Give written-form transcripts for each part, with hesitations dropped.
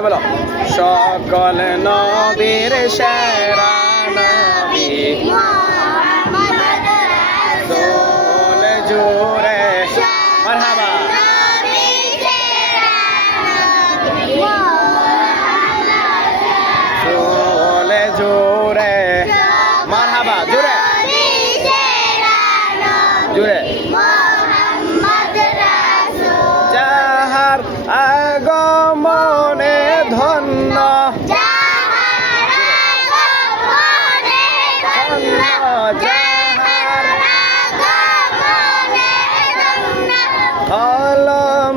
বলো সকল নবীর সেরা নবী সোল জোরে মারহাবা সোল জোরে মারহাবা জোরে জোরে যাহার আগমনে ধন্য হল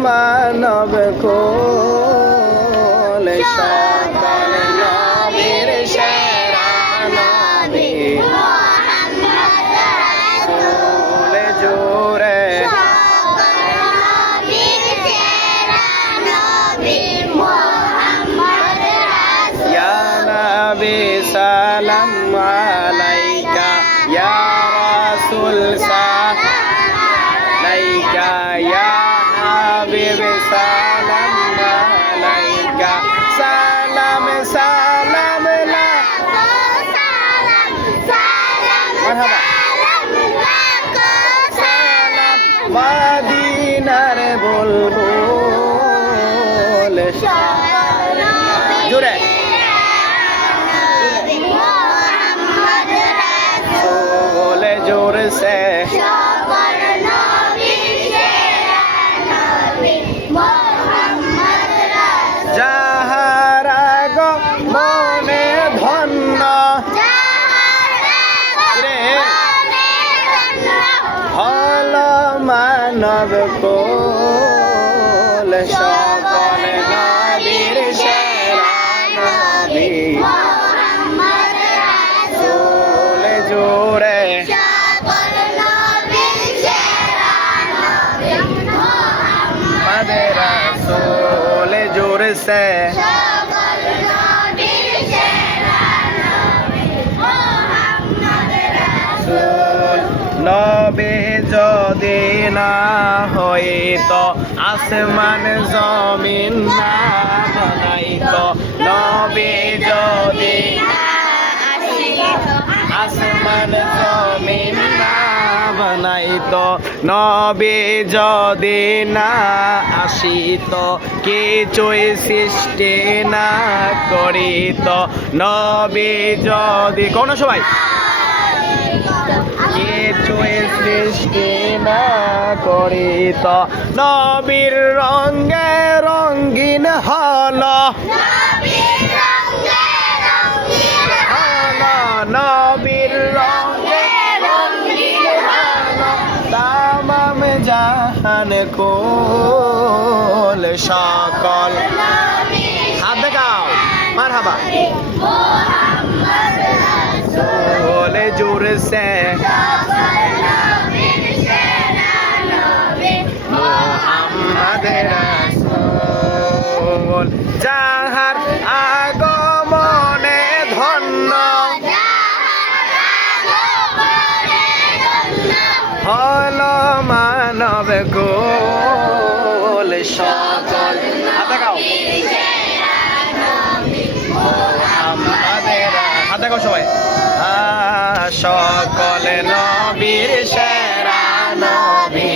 মানব কোল সকল নবীর সেরা নবী সোল জোরে ইয়া নবী সালাম আলাইকা ইয়া রাসূল সালাইকা ইয়া হাবিব সালাম আলাইকা সালাম সালাম মারহাবা সালাম মদিনার বুলবুল জোরে সোলে जोर से যাহার আগমনে ধন্য হল মানব কোল সকল নবীর সেরা নবী সোল জোরে মোহাম্মদ রাসূল जोर से নবী যদি না হইত আসমান জমিন না বানাইত নবী যদি আসমান জমিন না বানাইত নবী যদি না আসিত কিছুই সৃষ্টি না করিত নবী যদি কোন সবাই কিছুই সৃষ্টি না করিত নবীর রঙে রঙিন হল নবীর রঙে রঙিন হল তামাম জাহান কুল সকল হাত দেখাও মারহাবা सोल जोर से मोहम्मद रसूल যাহার আগমনে ধন্য হল মানব কোল সকল হাত দেখাও হাত দেখাও সবাই সকল নবীর সেরা নবী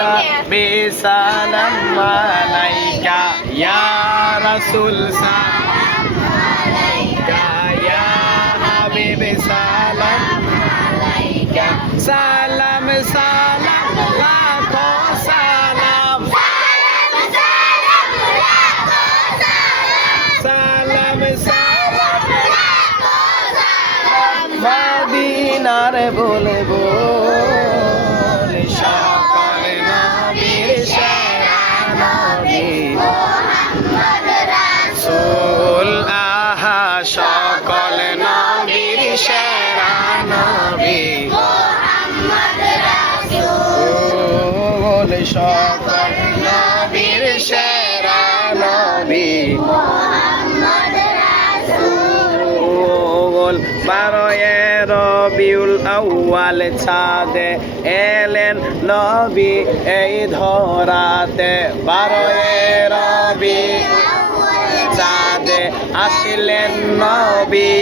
নবী সালাম আলাইকা ইয়া রাসূল সালাইকা ইয়া হাবিব সালাম আলাইকা সালাম সালাম লাখো সালাম সালাম মদিনার বলবো সকল নবীর সেরা নবী মুহাম্মদ রাসূল আহা সকল নবীর সেরা নবী মুহাম্মদ রাসূল সকল নবীর সেরা নবী মুহাম্মদ রাসূল 12 রবিউল আউয়াল চাঁদে এলেন নবী এই ধরাতে 12 রবি চাঁদে আসলেন নবী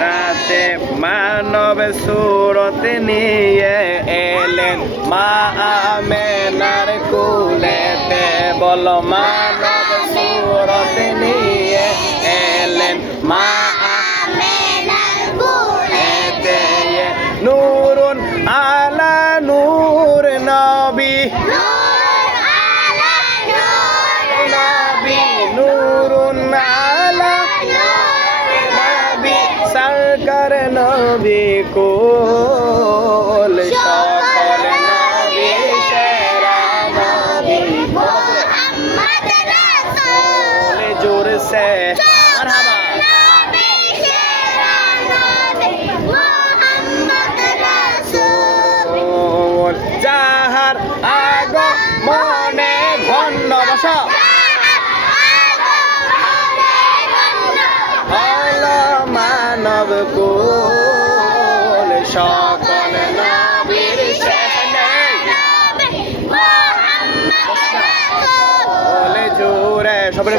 রাতে মানব সুরত নিয়ে এলেন মা আমেনার কুলেতে বলো মানব সুরত নিয়ে এলেন মা আমেনার কুলেতে নূরুন আলা নূর নবী নূরুন আলা সরকার নবী কুল সকল নবী সেরা নবী মুহাম্মদ রাসূল জোর সে মারহাবা নবী সেরা নবী মুহাম্মদ রাসূল যাহার আগমনে ধন্য বসা মানব কুল সকল নবীর শেষ নেই বলে জোরে সবাই